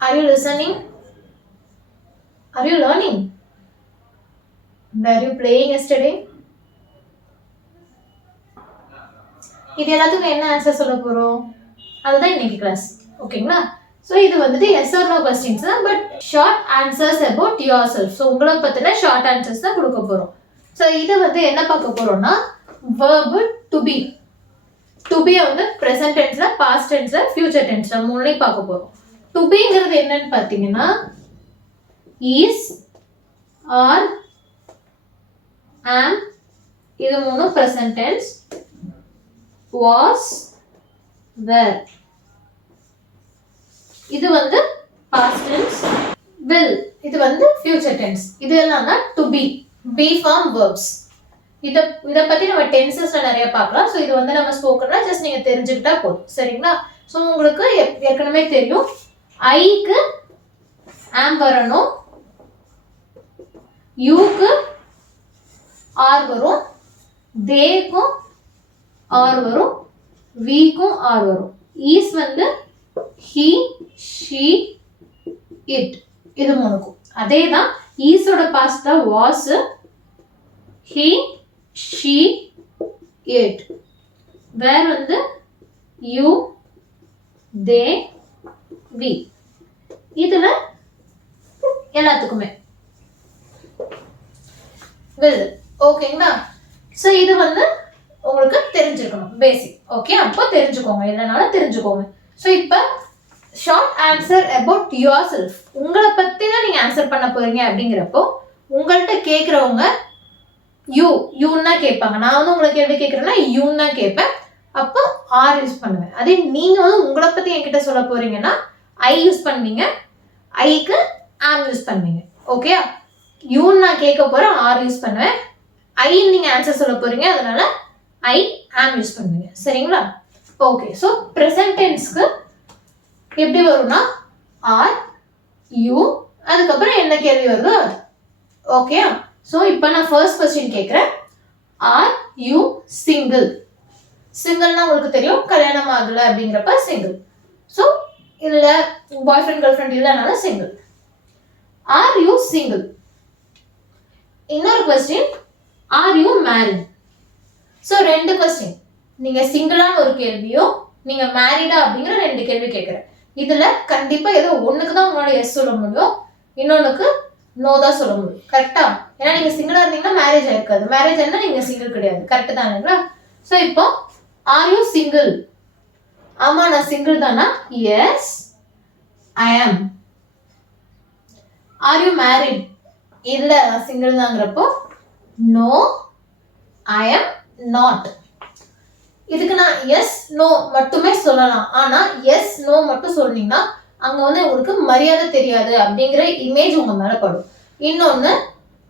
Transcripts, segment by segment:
Are you listening? Are you learning? Were you playing yesterday? இது எல்லாத்துக்கும் என்ன answer சொல்ல போறோம்? அதுதான் இன்னைக்கு கிளாஸ். ஓகேங்களா? ஸோ இது வந்துட்டு எஸ் ஆர் நோ கொஸ்டின்ஸ் தான், but short answers about your self. So உங்களை பற்றின ஷார்ட் ஆன்சர்ஸ் தான் கொடுக்க போகிறோம். ஸோ இதை வந்து என்ன பார்க்க போறோம்னா verb to be. To be வந்து ப்ரெசன்ட் டென்ஸ்ல, பாஸ்ட் டென்ஸ்ல, ஃபியூச்சர் டென்ஸ்ல மூணையும் பார்க்க போறோம். டு பிங்கிறது என்னன்னு பார்த்தீங்கன்னா இஸ், ஆர், am, இது மூணும் ப்ரெசன்ட் டென்ஸ். was, were, இது வந்து past tense. will, இது வந்து future tense. இது எல்லாம் தான் to be, be form verbs. இத பத்தி நம்ம டென்சஸ்ல நிறைய பார்க்கலாம். ஸோ இது வந்து நம்ம ஸ்போக்கன்ல ஜஸ்ட் நீங்க தெரிஞ்சுக்கிட்டா போதும். சரிங்களா? ஸோ உங்களுக்கு ஏற்கனவே தெரியும் ஐக்கு ஆம் வரணும், யூக்கு ஆர் வரும், தேக்கும் ஆர் வரும், வீக்கும் ஆர் வரும். ஈஸ் வந்து ஹி, ஷி, இட், இது மூணுக்கும். அதே தான் ஈஸோட பாஸ்ட் தான் வாஸ், ஹி, ஷி, இட். வேர் வந்து யூ, தே, வி. இதுல எல்லாத்துக்குமே will. ஓகேங்களா? ஸோ இது வந்து உங்களுக்கு தெரிஞ்சிருக்கணும் பேசிக். ஓகே, அப்போ தெரிஞ்சுக்கோங்க, இல்லைனாலும் தெரிஞ்சுக்கோங்க. ஸோ இப்போ short answer about your self. உங்களை பற்றி தான் நீங்கள் ஆன்சர் பண்ண போறீங்க. அப்படிங்கிறப்போ உங்கள்கிட்ட கேட்குறவங்க யூன்னா கேட்பாங்க. நான் வந்து உங்களை கேள்வி கேட்குறேன்னா யூன்னா கேட்பேன். அப்போ ஆர் யூஸ் பண்ணுவேன். அதே நீங்கள் வந்து உங்களை பற்றி என்கிட்ட சொல்ல போறீங்கன்னா ஐ யூஸ் பண்ணுவீங்க, ஐக்கு ஆம் யூஸ் பண்ணுவீங்க. ஓகே, யூன்னு நான் கேட்க போகிறேன், ஆர் யூஸ் பண்ணுவேன். ஐ நீங்கள் ஆன்சர் சொல்ல போறீங்க, அதனால ஐ ஆம் யூஸ் பண்ணுவீங்க. சரிங்களா? ஓகே, ஸோ ப்ரெசன்ட் டென்ஸ்க்கு எப்படி வரும்னா ஆர், யூ, அதுக்கப்புறம் என்ன கேள்வி வருதோ அது. ஓகே, ஸோ இப்போ நான் ஃபர்ஸ்ட் கொஸ்டின் கேட்குறேன். Are you single? சிங்கிள்னா உங்களுக்கு தெரியும், கல்யாணம் ஆகலை அப்படிங்கிறப்ப சிங்கிள். ஸோ இல்லை பாய் ஃப்ரெண்ட் கேர்ள் ஃப்ரெண்ட் இல்லைனாலும் சிங்கிள். Are you single? இன்னொரு question, are you married? So ரெண்டு கொஸ்டின். நீங்கள் சிங்கிளான ஒரு கேள்வியோ நீங்கள் மேரிடா அப்படிங்கிற ரெண்டு கேள்வி கேட்குறேன். இதில் கண்டிப்பாக ஏதோ ஒன்றுக்கு தான் உங்களால் எஸ் சொல்ல முடியும், இன்னொன்றுக்கு நோ தான் சொல்ல முடியும். கரெக்டா? ஏன்னா நீங்கள் சிங்கிளாக இருந்தீங்கன்னா மேரேஜ் ஆயிருக்காது, மேரேஜ் இருந்தால் நீங்கள் சிங்கிள் கிடையாது. கரெக்டு தானுங்களா? ஸோ இப்போ ஆர் யூ சிங்கிள்? ஆமாம் நான் சிங்கிள் தானா? எஸ் ஐ ஆம். R you married? இல்லை நான் single தாங்கிறப்போ no I am not. இதுக்கு நான் எஸ் நோ மட்டுமே சொல்லலாம். ஆனா எஸ் நோ மட்டும் சொன்னீங்கன்னா அங்க வந்து உங்களுக்கு மரியாதை தெரியாது அப்படிங்கிற இமேஜ் உங்க மேல படும். இன்னொன்னு,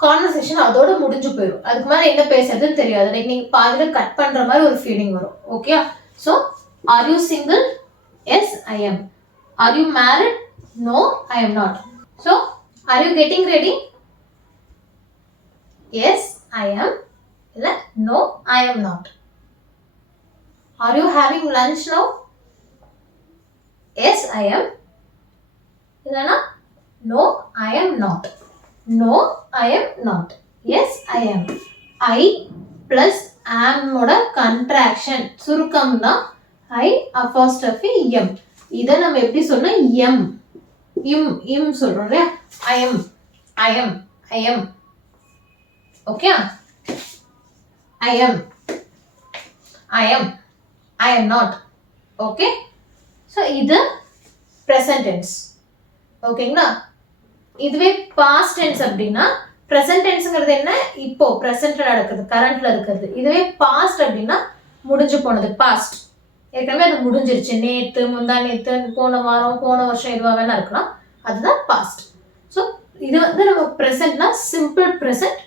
கான்வர்சேஷன் அதோட முடிஞ்சு போயிடும். அதுக்கு மேல என்ன பேசுறதுன்னு தெரியாது. லைக் நீங்க பாதியில கட் பண்ற மாதிரி ஒரு ஃபீலிங் வரும். Okay, so are you single? Yes I am. Are you married? No I am not. So are you getting ready? Yes I am, இல்லை no I am not. Are you having lunch now? Yes, I am. இல்லைனா no, I am not. No, I am not. Yes, I am. I plus am ஓட contraction சுருக்கம் தான் I apostrophe M. இதை நம்ம எப்படி சொன்னா M, இம் சொல்றோம் இல்லையா? I am, I am, I am. Okay? I am, I am, I am not. Okay? So இது present tense. ஓகேங்களா? இதுவே past tense அப்படின்னா present tenseங்கிறது என்ன? இப்போ presentல நடக்குது, currentல இருக்கிறது. இதுவே past அப்படின்னா முடிஞ்சு போனது, past. ஏற்கனவே அது முடிஞ்சிருச்சு, நேத்து, முந்தா நேத்து, போன வாரம், போன வருஷம், எதுவாக வேணா இருக்கலாம். அதுதான் past. ஸோ இது வந்து நம்ம presentனா simple present,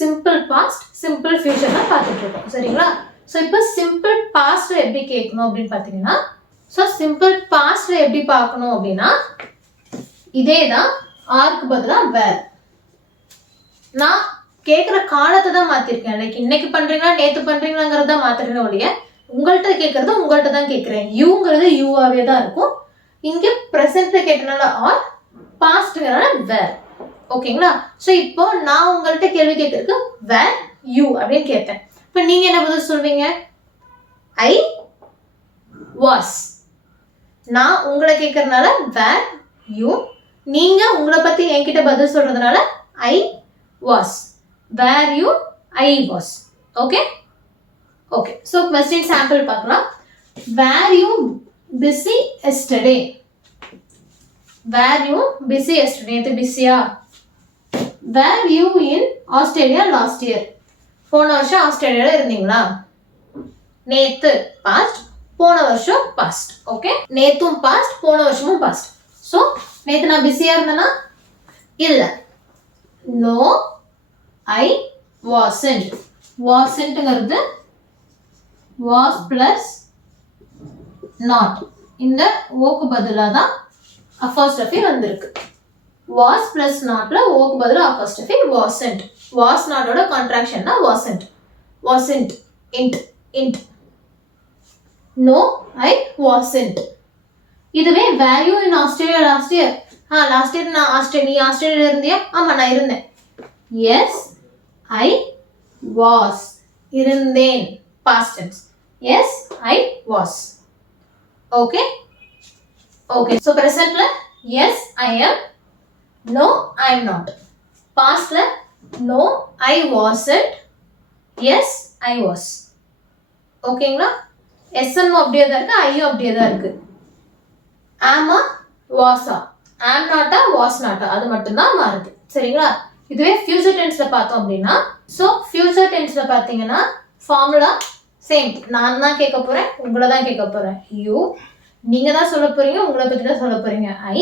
simple past, simple future தான் பார்த்துட்டு இருக்கோம். சரிங்களா? ஸோ இப்போ சிம்பிள் பாஸ்ட்ல எப்படி கேட்கணும் அப்படின்னு பார்த்தீங்கன்னா, ஸோ சிம்பிள் பாஸ்ட்ல எப்படி பார்க்கணும் அப்படின்னா இதே தான், ஆருக்கு பதிலாக வேர். நான் கேட்குற காலத்தை தான் மாற்றிருக்கேன். லைக் இன்னைக்கு பண்ணுறீங்களா நேற்று பண்ணுறீங்களாங்கிறத மாற்றுறேன்னு ஒழிய உங்கள்கிட்ட கேட்குறது உங்கள்கிட்ட தான் கேட்குறேன். யூங்கிறது யூவாகவே தான் இருக்கும். இங்க ப்ரெசென்ட்ல கேட்டனால ஆர், பாஸ்ட்ங்கறனால வேர். ஓகேங்களா? சோ இப்போ நான் உங்கள்ட்ட கேள்வி கேட்கிறதுக்கு வேர் யூ அப்படின்னு கேட்டேன். இப்போ நீங்க என்ன பதில் சொல்வீங்க? I was. நான் உங்களை கேட்கறதுனால வேர் யூ, நீங்க உங்களை பத்தி என்கிட்ட பதில் சொல்றதுனால I was. Were you, I was. Okay okay. So question sample பார்க்கலாம். Were you busy yesterday? Were you busy yesterday? நேற்று பிஸியா? Were you in Australia last year? போன வருஷம் ஆஸ்திரேலியால இருந்தீங்களா? நேத்து பாஸ்ட், போன வருஷம் பாஸ்ட். ஓகே, நேத்தும் பாஸ்ட், போன வருஷமும் பாஸ்ட். ஸோ நேத்து நான் பிஸியா இருந்தேனா? இல்ல. No I wasn't. வாசன்ட்ங்கிறது வாஸ் பிளஸ் நாட். இந்த ஓக்கு பதிலாக தான் அப்போஸ்ட்ரோஃபி வந்திருக்கு. வாஸ் பிளஸ் நாட்ல ஓக்கு பதிலாக அப்போஸ்ட்ரோஃபி வாசன்ட். வாஸ் நாட்டோட கான்ட்ராக்ஷன் தான் வாசன்ட். வாசன்ட் இன்ட் இன்ட். No I wasn't. இதுவே were you in Australia last year. Last year நான் நீ ஆஸ்திரேலியா இருந்தியா? ஆமா நான் இருந்தேன். Yes I was. இருந்தேன் past tense. Yes I was. Okay okay. So ப்ரெசென்ட்ல yes I am, no I am not. பாஸ்ட்ல no I wasn't, yes I was. ஓகேங்களா? எஸ்என்னும் அப்படியே தான் இருக்கு, ஐயும் அப்படியே தான் இருக்கு. ஆமா வாஸா, ஆம் நாட்டா வாஸ் நாட்டா, அது மட்டும்தான் மாறுது. சரிங்களா? இதுவே ஃபியூச்சர் டென்ஸ்ல பார்த்தோம் அப்படின்னா, ஸோ ஃபியூச்சர் டென்ஸ்ல பார்த்தீங்கன்னா ஃபார்முலா சேம். நான் தான் கேட்க போறேன், உங்களை தான் கேட்க போறேன். யூ, நீங்க தான் சொல்ல போறீங்க, உங்களை பத்தி தான் சொல்ல போறீங்க. ஐ.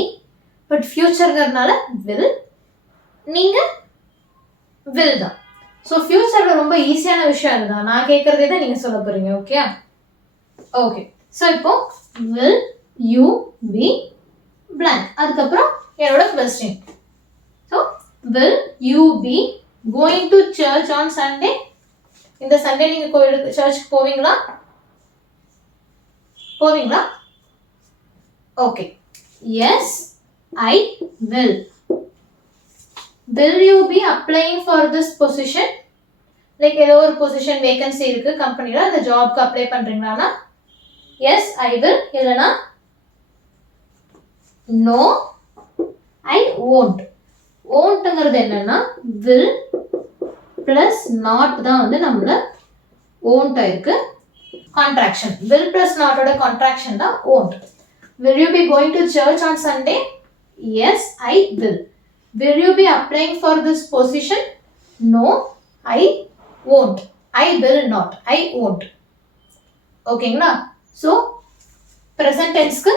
பட் ஃபியூச்சர்ங்கிறதுனால வில், நீங்க வில் தான். ஸோ ஃபியூச்சர்ல ரொம்ப ஈஸியான விஷயம் அதுதான். நான் கேட்கறதே தான் நீங்க சொல்ல போறீங்க. Okay okay. ஸோ இப்போ வில் யூ பி blank. அதுக்கப்புறம் என்னோட question. So will you be going to church on Sunday? இந்த சண்டே நீங்க கோயிலுக்கு சர்ச்சுக்கு போவீங்களா? போவீங்களா? Okay. Yes I will. Will you be applying for this position? Like ஏதோ ஒரு பொசிஷன் வேகன்சி இருக்கு கம்பெனில, அந்த ஜாப்க்கு அப்ளை பண்றீங்களா? Yes I will. இல்லைனா நோ ஐ won't. won'tங்கிறது என்னன்னா will plus not தான் வந்து நம்மள won't ஆயிருக்கு. கான்ட்ராக்ஷன் will plus not ஓட கான்ட்ராக்ஷன் தான் won't. Will you be going to church on Sunday? Yes, I will. Will you be applying for this position? No, I won't. I will not. I won't. ஓகேங்களா? So present டென்ஸ்க்கு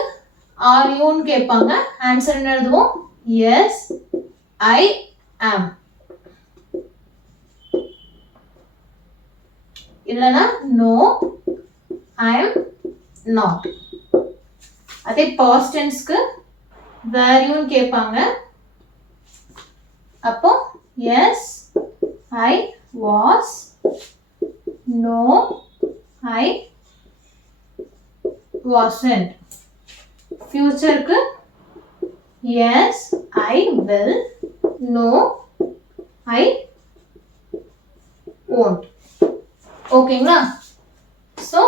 R யூன்னு கேட்பாங்க. Answer என்ன எழுதுவோம்? S I am. இல்லைனா no I am not. அதே past டென்ஸ்க்கு were யூன்னு கேட்பாங்க. அப்போ yes I was, no I wasn't. ஃபியூச்சருக்கு yes I will, no I won't. ஓகேங்களா? ஸோ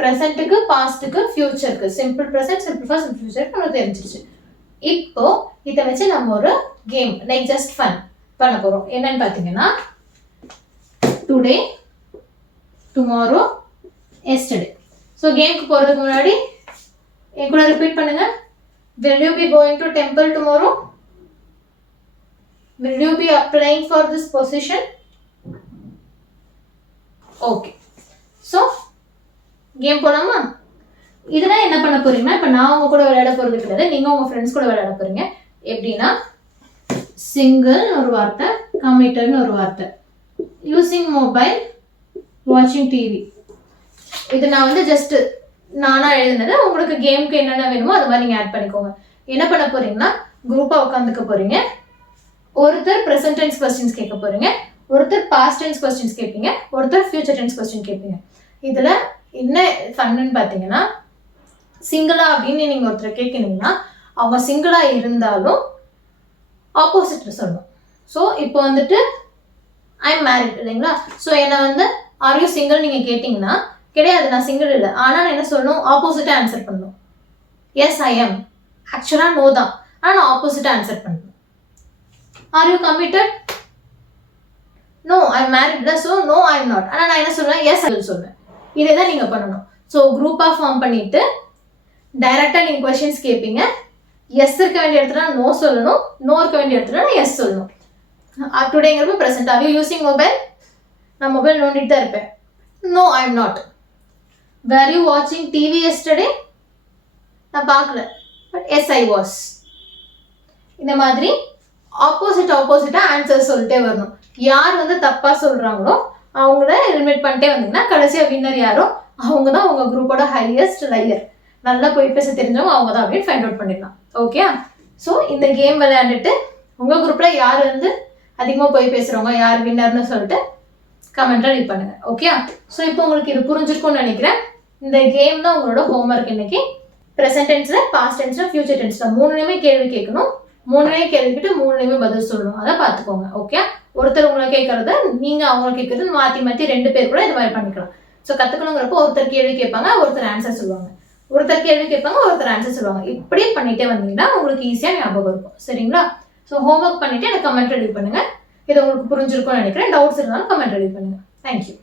ப்ரெசென்ட்டுக்கு, பாஸ்ட்டுக்கு, ஃபியூச்சருக்கு, simple present, simple past, simple ஃபியூச்சருக்கு நமக்கு தெரிஞ்சிருச்சு. இப்போ இதை வச்சு நம்ம ஒரு கேம் லைக் ஜஸ்ட் ஃபன் பண்ண போறோம். என்னன்னு பார்த்தீங்கன்னா டுடே, டுமாரோ, எஸ்டர்டே. ஸோ கேமுக்கு போகிறதுக்கு முன்னாடி என் கூட ரிப்பீட் பண்ணுங்க. Will you be going to temple tomorrow? Will you be applying for this position? Okay. So game போலாமா? இதெல்லாம் என்ன பண்ண போறீங்கன்னா, இப்போ நான் உங்க கூட விளையாட போறது கிடையாது, நீங்க உங்க ஃப்ரெண்ட்ஸ் கூட விளையாட போறீங்க. எப்படின்னா சிங்கிள் ஒரு வார்த்தை, கமிட்டட்னு ஒரு வார்த்தை, யூசிங் மொபைல், வாட்சிங் டிவி. இது நான் வந்து ஜஸ்ட் நானா எழுதுனது. உங்களுக்கு கேமுக்கு என்னென்ன வேணுமோ அது மாதிரி நீங்க ஆட் பண்ணிக்கோங்க. என்ன பண்ண போறீங்கன்னா, குரூப்பா உட்காந்துக்க போறீங்க. ஒருத்தர் ப்ரெசென்ட் டென்ஸ் கொஸ்டின்ஸ் கேட்க போறீங்க, ஒருத்தர் பாஸ்ட் டென்ஸ் கொஸ்டின்ஸ் கேட்பீங்க, ஒருத்தர் ஃபியூச்சர் டென்ஸ் கொஸ்டின் கேட்பீங்க. இதுல என்ன ஃபன்னு பார்த்தீங்கன்னா, சிங்கிளா அப்படின்னு நீங்க ஒருத்தர் கேட்கணும்னா அவங்க சிங்கிளா இருந்தாலும் ஆப்போசிட்ல சொல்லணும். ஸோ இப்போ வந்துட்டு ஐ எம் மேரிட் இல்லைங்களா? ஸோ என்னை வந்து ஆர் யூ சிங்கிள் நீங்க கேட்டீங்கன்னா கிடையாது நான் சிங்கிள் இல்லை. ஆனால் நான் என்ன சொல்லணும், ஆப்போசிட்டா ஆன்சர் பண்ணணும். எஸ் ஐ எம், ஆக்சுவலா நோ தான், ஆனால் நான் ஆப்போசிட்டா ஆன்சர் பண்ணணும். Are you committed? No I am married, so no I am not. ஆனால் நான் என்ன சொல்லுவேன், எஸ் ஐ சொல்லுவேன். இதே தான் நீங்க பண்ணணும். ஸோ குரூப்பா ஃபார்ம் பண்ணிட்டு டைரக்டா நீங்க கொஸ்டின்ஸ் கேட்பீங்க. எஸ் இருக்க வேண்டிய இடத்துல நோ சொல்லணும், நோ இருக்க வேண்டிய இடத்துல எஸ் சொல்லணும். டுடேங்கிறப்ப present. Are you using mobile? நான் மொபைல் நோண்டிட்டு தான் இருப்பேன். No I am not. Were you வாட்சிங் டிவி எஸ்டர்டே? நான் பார்க்கல, பட் எஸ் ஐ வாஸ். இந்த மாதிரி ஆப்போசிட்டா ஆன்சர் சொல்லிட்டே வரணும். யார் வந்து தப்பா சொல்றாங்களோ அவங்கள எலிமினேட் பண்ணிட்டே வந்தீங்கன்னா கடைசியா வின்னர் யாரோ அவங்க தான் உங்க குரூப்போட ஹையஸ்ட் லையர். நல்லா போய் பேச தெரிஞ்சவங்க அவங்க தான் அப்படின்னு ஃபைண்ட் அவுட் பண்ணிடலாம். ஓகே, ஸோ இந்த கேம் விளையாண்டுட்டு உங்க குரூப்ல யார் வந்து அதிகமாக போய் பேசுறவங்க யார் வின்னர்னு சொல்லிட்டு கமெண்ட்ல லீவ் பண்ணுங்க. ஓகே, ஸோ இப்போ உங்களுக்கு இது புரிஞ்சிருக்கும்னு நினைக்கிறேன். இந்த கேம் தான் உங்களோட ஹோம்ஒர்க் இன்னைக்கு. ப்ரெசென்ட் டென்ஸ்ல, பாஸ்ட் டென்ஸ்ல, ஃபியூச்சர் டென்ஸ்ல மூணுலையுமே கேள்வி கேட்கணும். மூணுலையும் கேள்விக்கிட்டு மூணுலையுமே பதில் சொல்லணும். அதை பார்த்துக்கோங்க. ஓகே, ஒருத்தர் உங்களை கேட்கறத நீங்க அவங்களை கேட்கறது மாற்றி 2 பேர் கூட இது மாதிரி பண்ணிக்கலாம். ஸோ கற்றுக்கணுங்கிறப்போ ஒருத்தர் கேள்வி கேட்பாங்க, ஒருத்தர் ஆன்சர் சொல்லுவாங்க. ஒருத்தர் கேள்வி கேட்பாங்க, ஒருத்தர் ஆன்சர் சொல்லுவாங்க. இப்படி பண்ணிட்டே வந்தீங்கன்னா உங்களுக்கு ஈஸியாக ஞாபகம் இருக்கும். சரிங்களா? ஸோ ஹோம்ஒர்க் பண்ணிட்டு எனக்கு கமெண்ட் ரெடி பண்ணுங்க. இது உங்களுக்கு புரிஞ்சிருக்கும்னு நினைக்கிறேன். டவுட்ஸ் இருந்தாலும் கமெண்ட் ரெடி பண்ணுங்க. தேங்க்யூ.